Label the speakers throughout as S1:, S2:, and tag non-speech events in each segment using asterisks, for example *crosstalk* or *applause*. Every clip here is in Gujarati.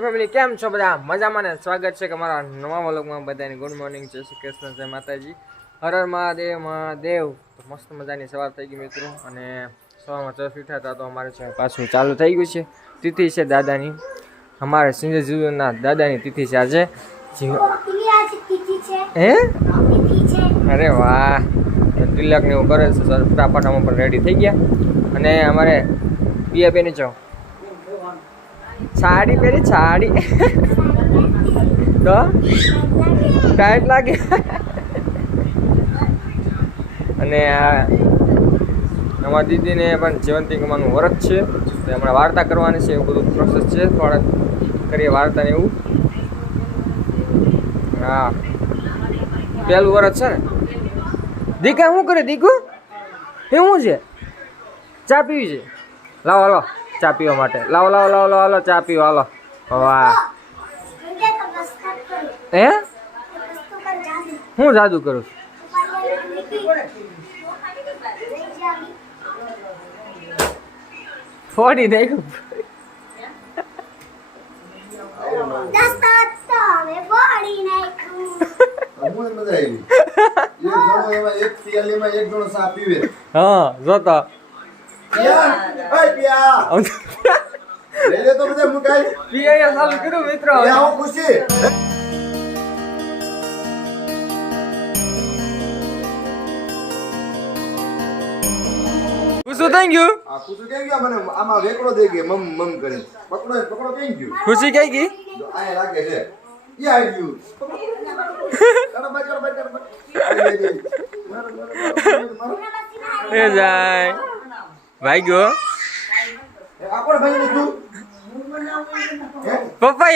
S1: ફેમિલી કેમ છો બધા? મજામાં ને? સ્વાગત છે કે મારા નવા વ્લોગમાં બધાને. ગુડ મોર્નિંગ જય શ્રી કૃષ્ણ, જય માતાજી. હર હર મહાદેવ મહાદેવ. મસ્ત મજાની સવાર થઈ ગઈ મિત્રો. અને સવારમાં ચર્ચ ઉઠ્યા હતા તો અમારે છે પાછું ચાલુ થઈ ગયું છે. તિથિ છે દાદાની. અમારે સિંધજીના દાદાની તિથિ છે આજે. હે? અરે વાહ. તિલક ને એવું કરે છે. સર અમે પણ રેડી થઈ ગયા. અને અમારે પિયા બેની છો. સાડી પહેરી સાડી તો? ટાઈટ લાગે. અને અમારી દીદીને પણ જીવંતી કમાનું વ્રત છે. હમણાં વાર્તા કરવાની છે, એવું બધું પ્રોસેસ છે. થોડા કરીએ વાર્તાને એવું. હા. પહેલું વ્રત છે ને? દીકા શું કરે દીકુ? એ શું છે? ચા પીવી છે? લાવો હાલો ચા પીવા માટે. લાવો લાવો લાવો લાવો હાલો ચા પીવા હાલો. વાહ. હે? હું? જાદુ કરું ફોડી નાખ્યું
S2: હા
S1: જોતો.
S2: ખુશી? કઈ ગઈ? લાગે *laughs* છે
S1: એ જાય. ભાઈ ગયો
S2: આ કોણ ભાઈ ને તું હે
S1: પપ્પા.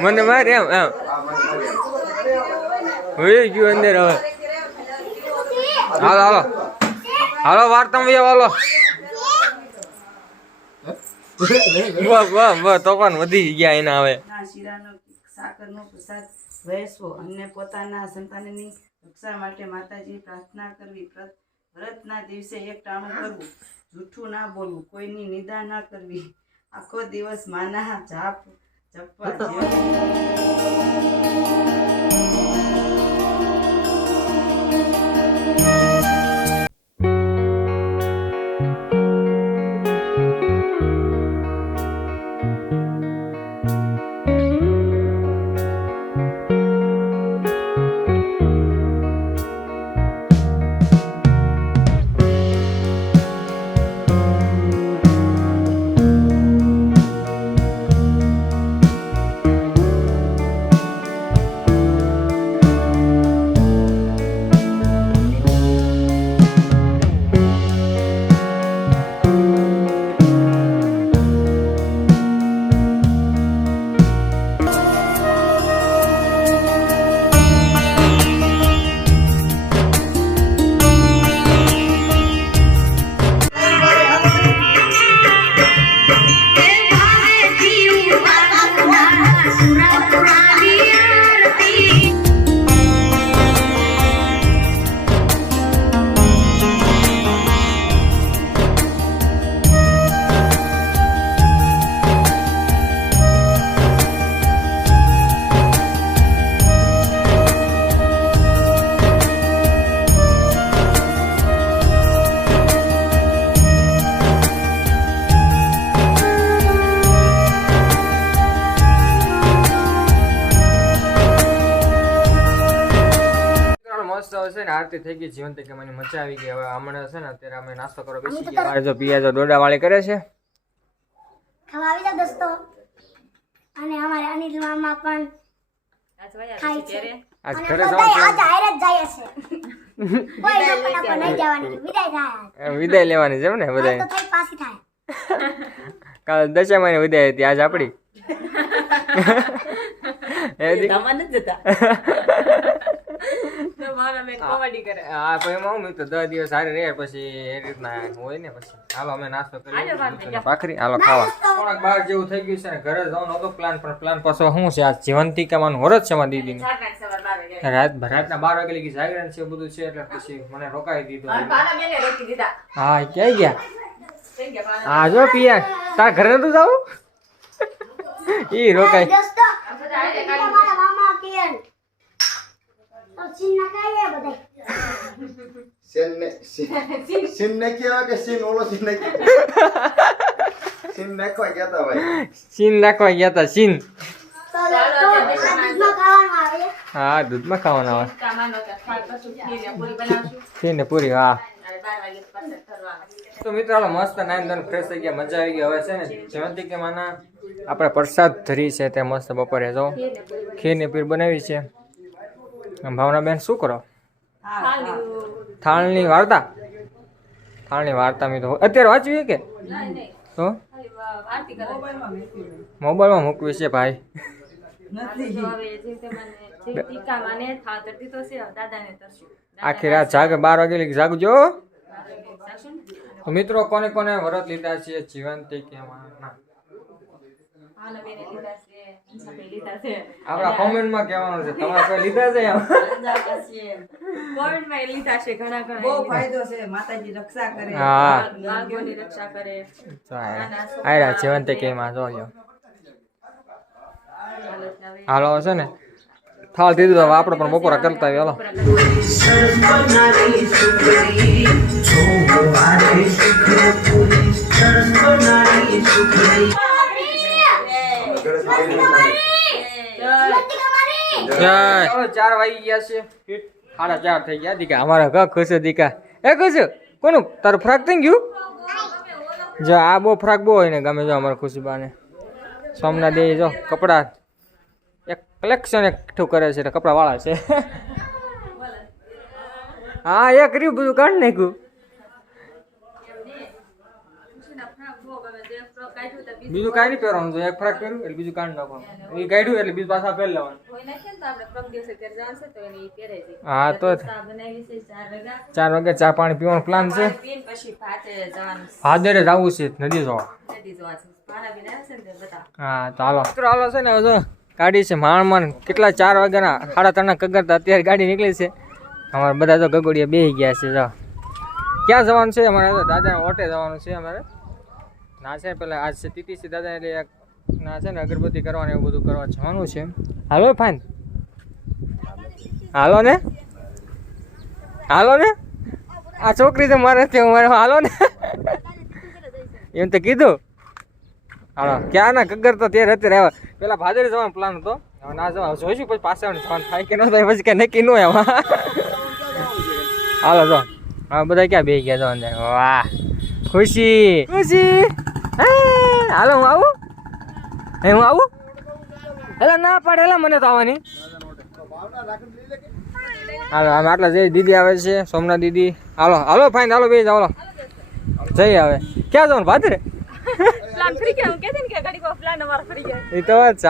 S1: મને મારે એમ એમ. હોય ગયું અંદર હવે. હાલો હાલો. હાલો વહી આવો, હાલો વાહ વાહ વાહ વધી ગયા એના હવે.
S3: સાકરનો પ્રસાદ વહેંચવો અને પોતાના સંતાનની રક્ષા માટે માતાજી પ્રાર્થના કરવી. વ્રત- વ્રતના દિવસે એક ટાણું કરવું જૂઠું ના બોલવું કોઈની નિદાન ના કરવી. આખો દિવસ માના જાપ જપવા
S1: આરતી થઈ ગઈ જીવંત કે મને મજા આવી ગઈ. હવે હમણાં છે ને અત્યારે અમે નાસ્તો કરો બેસી ગયા. જો પિયાજો ડોડા વાળી કરે છે.
S4: ખાવા આવી જાવ દોસ્તો. અને અમારે અનિલ મામા પણ ખાય છે.
S1: આજ ઘરે
S4: આજ આયરે જ જાય છે *laughs* કોઈ લોકોના પણ નહીં જવાની વિદાય થાય
S1: વિદાય લેવાની છે એમ ને બધાય.
S4: તો થઈ પાછી થાય.
S1: કાલ દશામાની વિદાય હતી આજ આપણી *laughs* એ
S3: ધામા જતા. *laughs*
S1: હા. પછી એમાં હું મેં તો દસ દિવસ સારી રહે પછી એ રીતના હોય ને પછી. હાલો અમે નાસ્તો કરી ભાખરી હાલો ખાવા. થોડાક બહાર જેવું થઈ ગયું છે ને ઘરે જવાનો હતો પ્લાન પણ પ્લાન પાછો શું છે આ જીવંતિકામાં હોર જ છે મારી દીદીની. રાત રાતના બાર વાગે લગી જાગરણ છે બધું છે એટલે પછી મને રોકાઈ દીધું હા ક્યાં ગયા? હા જો પિયા તાર ઘરે નતું જવું? ઈ રોકાઈ. હા દૂધમાં ખાવાના આવે પૂરી હા તો મિત્રો મસ્ત નાઈન ધન ફ્રેશ થઈ ગયા મજા આવી ગઈ હવે છે ને જયંતી કે માના આપણે પ્રસાદ ધરી છે તે મસ્ત બપોરે જો ખીર ને પીર બનાવી છે. ભાવના બેન શું કરો? થાળની વાર્તા? થાળની વાર્તા મેં તો અત્યારે વાંચવી કે? તો મોબાઈલમાં મૂકવી છે ભાઈ. આખી રાત જાગે બાર વાગે જાગજો તો મિત્રો કોને કોને વરત લીધા છે જીવંતી કે માના આપણા કોમેન્ટમાં કહેવાનું છે તમારે કોઈ લીધા છે એમ
S3: બહુ ફાયદો છે માતાજી રક્ષા કરે
S1: હા
S5: રક્ષા કરે
S1: આયરા જીવંતી કે માં જોયો હાલો છે ને થાળ દીધું હવે આપણે પણ બપોરા કરતા હાલો જય ચાર વાગી ગયા છે. સાડા ચાર થઈ ગયા દીકા અમારા ઘર ખુશ દીકા એ ખુશ કોનું તારું ફ્રાક થઈ ગયું જો આ બહુ ફ્રાક બહુ હોય ને ગમે જો અમારા ખુશીબાને સોમના દે જો કપડાં એક કલેક્શન એકઠું કરે છે કપડા વાળા છે હા એક રહ્યું બધું કાઢ નાખ્યું બીજું કાંઈ નહીં પહેરવાનું એક ફ્રાક પહેર્યું એટલે બીજું કાંઈ નાખવાનું. એ કાઢ્યું એટલે બીજું પાછા પહેરી લેવાનું. હા તો ચાર વાગે ચા પાણી પીવાનો પ્લાન છે. ભાદરે જવું છે. નદી જોવા. હા તો હાલો. મિત્રો હાલો છે ને હવે જો ગાડી છે માણ માણ કેટલા ચાર વાગ્યાના સાડા ત્રણના કગરતા અત્યારે ગાડી નીકળી છે. અમારે બધા તો ગગોડિયા બેસી ગયા છે જો. ક્યાં જવાનું છે? અમારે દાદાના ઓટે જવાનું છે અમારે. ના છે, પેલા આજ છે ટીટીસી દાદા એટલે ના છે ને, અગરબત્તી કરવાની એવું બધું કરવા જવાનું છે. હાલો ફાઇન. હાલો ને? હાલો ને? આ છોકરી તો મારે ત્યાં મારે હાલો ને? એમ તો કીધું. હાલો ક્યાં ના કગર તો ત્યારે અત્યારે રહેવા પેલા ભાદરે જવાનો પ્લાન હતો. હવે ના જવા જોઈશું પછી પાસે જવાનું થાય કે ન થાય, પછી કે નક્કી ન એમાં હાલો, જો. હા બધા ક્યાં બે ગયા જવાનું વાહ. ખુશી. ખુશી. હાલો હું આવું? હે હું આવું? એટલે ના પાડે એટલે મને તો આવવાની. હાલો આમ આટલા જઈ દીદી આવે છે સોમનાથ દીદી. હાલો હાલો ફાઇન હાલો બે હાલો. જઈ આવે. ક્યાં જવાનું ભાદરે? *laughs*
S5: પ્લાન ફરી ગયા હું કહેતી ને કે ઘડીક પ્લાન અમારા ફરી ગયા.
S1: એ તો વાત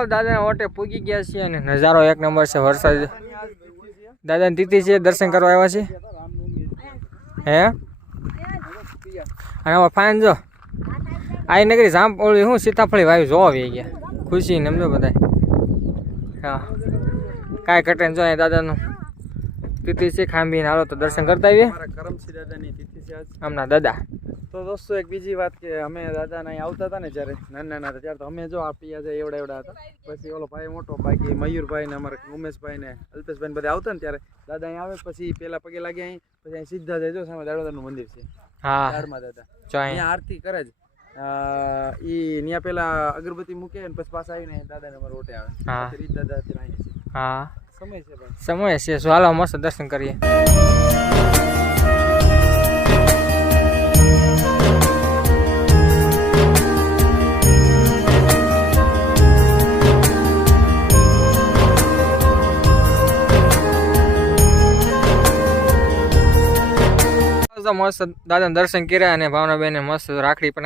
S1: ચાલો દાદાના ઓટે પૂગી ગયા છીએ અને નજારો એક નંબર છે વરસાદ. દાદાની તિથિ છે દર્શન કરવા આવ્યા છે? હે? અને આમાં ફાઇન જો. આ નગરી જામ ઓળી શું સીતાફળી વાવી જોવા આવી ગયા. ખુશી ને સમજો બધા હા. કાંઈ કટે ને જો અહીંયા દાદાનું. તિથિ છે ખાંભીને હાલો તો દર્શન કરતા આવીએ. આમના દાદા.
S6: તો દોસ્તો એક બીજી વાત કે અમે દાદાના અહીં આવતા હતા ને જ્યારે નાના નાના હતા ત્યારે તો અમે જો આ પિયા છે એવડા એવડા હતા. પછી ઓલો ભાઈ મોટો બાકી મયુરભાઈ ને અમારા ઉમેશભાઈ ને અલ્પેશભાઈ બધા આવતા ને ત્યારે દાદા અહીં આવે પછી પેલા પગે લાગે અહીં પછી અહીં સીધા જજો સામે દાડોદારનું મંદિર છે. દાડમાં દાદા.
S1: અહીંયા.
S6: આરતી કરે જ. ઈ ત્યાં પેલા અગરબત્તી મૂકે ને પછી પાછા આવીને દાદાને અમારે ઓટે આવે. જ દાદા અત્યારે અહીંયા છે.
S1: હા.
S6: સમય છે
S1: સમય છે ચાલો મસ્ત દર્શન કરીએ. તો મસ્ત દાદાને દર્શન કર્યા અને ભાવનાબેને મસ્ત રાખડી પણ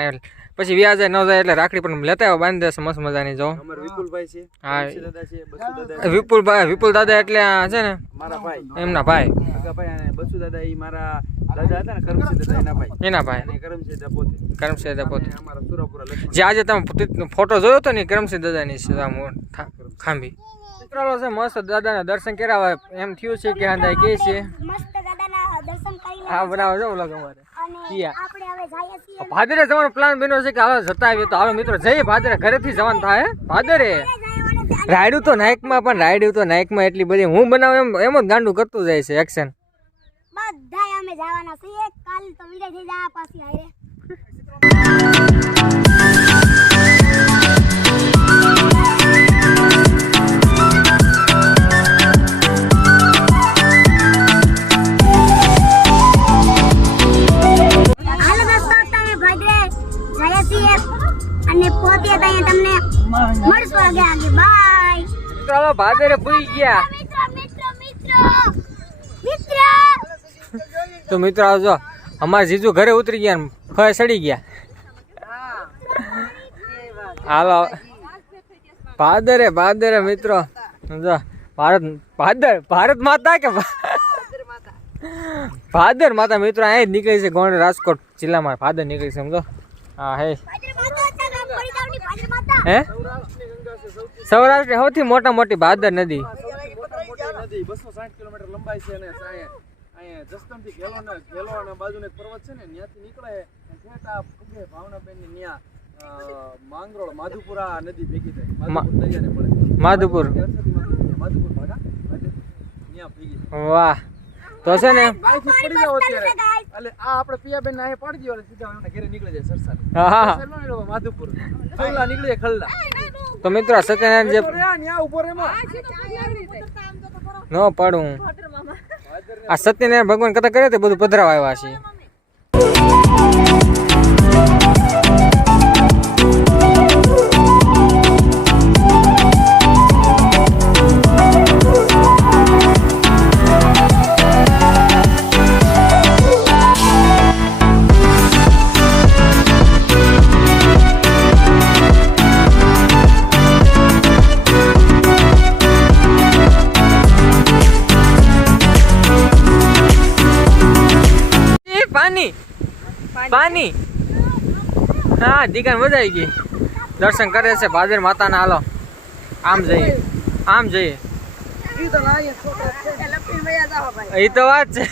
S1: પછી વ્યાજ ન જાય એટલે રાખડી પણ લેતા આવ્યો બાંધી દેશે મસ્ત મજાની જો.
S6: અમાર વિપુલભાઈ છે
S1: હા.
S6: વિપુલ ભાઈ છે
S1: વિપુલભાઈ વિપુલ દાદા એટલે આ છે ને?
S6: મારા ભાઈ.
S1: એમના ભાઈ.
S6: અને બસુ દાદા એ મારા હતા ને એના ભાઈ.
S1: એના ભાઈ.
S6: કરમસિંહ દાદા પોતે.
S1: જે આજે તમે ફોટો જોયો હતો ને કરમસિંહ દાદાની છે આમ થા- ખાંભી. મિત્રો છે મસ્ત દાદાના દર્શન કર્યા હોય. એમ થયું છે કે હા કે છે? હા બનાવો છો બ્લોગ અમારે? ભાદરે જવાનો પ્લાન બન્યો છે કે હવે જતા આવીએ તો. હાલો મિત્રો જઈએ ભાદરે. ઘરેથી જવાનું થાય ભાદરે. રાયડું તો નાઇકમાં પણ રાયડું તો નાઇકમાં એટલી બધી હું બનાવું એમ એમ જ ગાંડું કરતું જાય છે એક્શન
S4: બધા અમે જવાના છીએ. કાલ તો વિદાય થઈ જાય પાછી હારે.
S1: મિત્રો ભાદરે પૂરી ગયા. તો મિત્રો આવજો અમારા જીજુ ઘરે ઉતરી ગયા ને ફય સડી ગયા. હાલો. ભાદરે ભાદરે મિત્રો. સમજો ભારત ભાદર ભારત માતા કે ભાદર માતા મિત્રો અહીં જ નીકળી છે ગોંડ રાજકોટ જિલ્લામાં. ભાદર નીકળી છે સમજો. હા હે. હે? સૌરાષ્ટ્ર સૌથી મોટા મોટી ભાદર નદી.
S6: બસો સાઠ કિલોમીટર લંબાઈ છે અને અહીંયા અહીંયા જસદણથી ઘેલો ઘેલો બાજુનો એક પર્વત છે ને ત્યાંથી નીકળે ઠેઠ ફૂગે ભાવનાબેનની ન્યા માંગરોળ માધુપુરા નદી ભેગી. થાય માધુપુર દરિયાને મળે
S1: માધુપુર
S6: માધુપુર ભાગા ભાગે ભેગી
S1: વાહ. તો છે ને?
S6: અહીંથી પડી જાવ અત્યારે. એટલે આ આપણે પિયાબેન ને અહીંયા પાડી દો સીધા એમના ઘરે નીકળી જાય સરસા
S1: હા હા.
S6: માધુપુર. ખલ્લા નીકળી જાય ખલ્લા
S1: તો મિત્રો સત્યનારાયણ જે
S6: એમાં.
S1: ન પાડું. આ સત્યનારાયણ ભગવાન કથા કરે તે બધું પધરાવા આવ્યા છે પાણી હા દીકરા મજા ગઈ. દર્શન કરે છે ભાદર માતાના હાલો. આમ જઈએ. આમ જઈએ. એ તો વાત છે.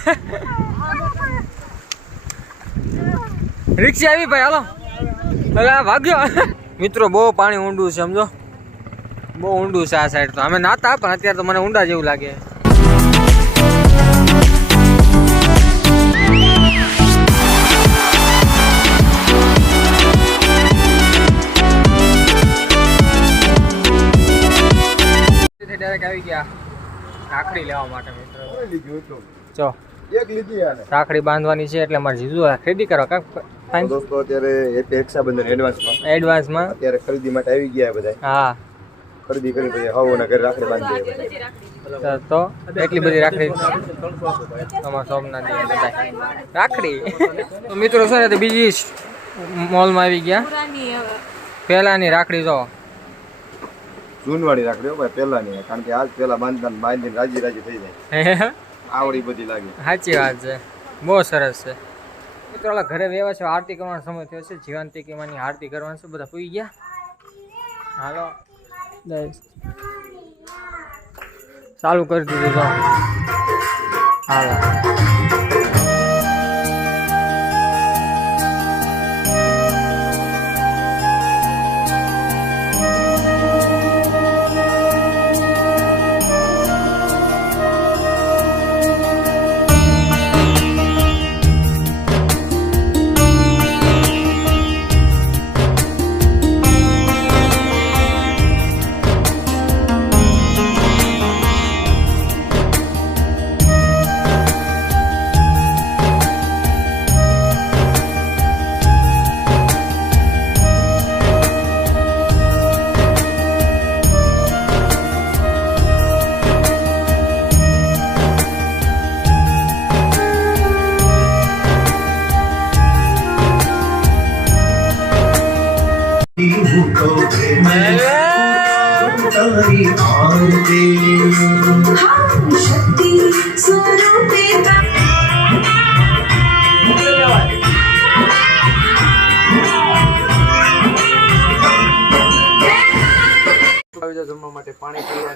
S1: રિક્ષા આવી ભાઈ, હાલો. અરે ભાગ્યો. મિત્રો, બહુ પાણી ઊંડું છે, સમજો. બહુ ઊંડું છે આ સાઈડ તો. અમે નાતા, પણ અત્યારે તો મને ઊંડા જેવું લાગે. આવી ગયા. રાખડી લેવા માટે મિત્રો. ચો
S2: એક લીધી આને.
S1: રાખડી બાંધવાની છે એટલે મારે જીજુ આ ખરીદી કરવા કાંક
S2: દોસ્તો અત્યારે હેપી રક્ષાબંધન એડવાન્સમાં
S1: એડવાન્સમાં
S2: અત્યારે ખરીદી માટે આવી ગયા બધા.
S1: હા.
S2: ખરીદી કરી પછી હવોના ઘરે રાખડી બાંધી.
S1: તો તો? એટલી બધી રાખડી? અમારા સોમનાથ બધા રાખડી? તો મિત્રો છે ને બીજી મોલમાં આવી ગયા. પહેલાની રાખડી જો.
S2: જૂનવાળી રાખડી ભાઈ નહીં કારણ કે આજ પહેલા બાંધતા બાંધીને રાજી રાજી થઈ જાય. આવડી બધી લાગી.
S1: સાચી વાત છે. બહુ સરસ છે. મિત્રો ઓલા ઘરે વેવા છે આરતી કરવાનો સમય થયો છે જીવંતી કેમાની આરતી કરવાની છે બધા પૂઈ ગયા? હાલો. ચાલુ કરી દીધું હાલો.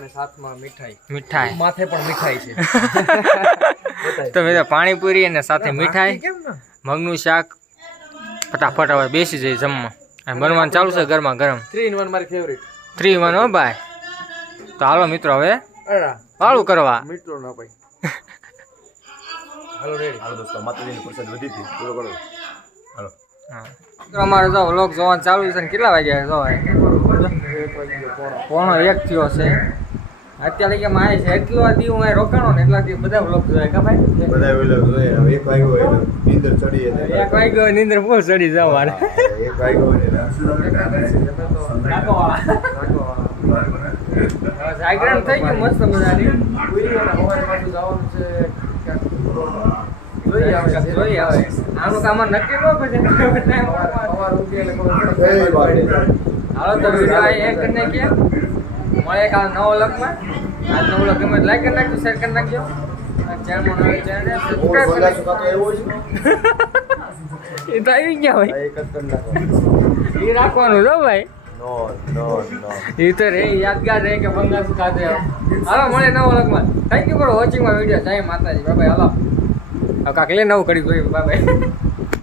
S6: અને સાથમાં મીઠાઈ.
S1: મીઠાઈ.
S6: માથે પણ મીઠાઈ છે. *laughs*
S1: તો પાણીપુરી અને સાથે મીઠાઈ મગનું શાક ફટાફટ હવે બેસી જાય જમવા. અને બનવાનું ચાલુ છે ગરમા ગરમ.
S6: થ્રી ઇન વન મારી ફેવરિટ
S1: થ્રી વન હો ભાઈ. તો હાલો મિત્રો હવે વાળું કરવા.
S6: મિત્રો ના ભાઈ. હાલો રેડી
S2: હાલો દોસ્તો માતાજીની પ્રસાદ વધી હતી. પૂરો કરો હાલો.
S1: હા. અમારે તો વ્લોગ જોવાનું ચાલુ છે ને કેટલા વાગ્યા જો પોણો એક થયો છે. અત્યારે કે મારે છે? એટલો દી હું રોકાણો ને એટલા દી બધા વ્લોગ જોયા કે ભાઈ?
S2: બધા વ્લોગ જોઈએ હવે એક વાગ્યો નીંદર ચડી જાય
S1: એક વાગ્યો નીંદર બહુ ચડી જાવ મારે.
S2: એક વાગ્યો એટલે
S1: જાગરણ થઈ ગયું મસ્ત મજાની. જોઈએ હવે જોઈએ હવે આનું કામ નક્કી ન પછી. હાલો તો વીડિયો એક કરીને કે. મળે કાલ નવો લગમાં આ નવો લગ ગમે લાઈક કરી નાખજો શેર કરી નાખજો. ચેનલ નવી ચેનલ સબસ્ક્રાઇબ કરી નાખજો. એ તો આવી ગયા ભાઈ. એ રાખવાનું છો ભાઈ.
S2: નો નો નો.
S1: એ તો રે યાદગાર રહે કે બંગાળ ખાતે હાલો મળે નવો લગમાં thank you for watching my video જય માતાજી. બાય હાલો. હવે કાંક લે નવું કરી બાય બાય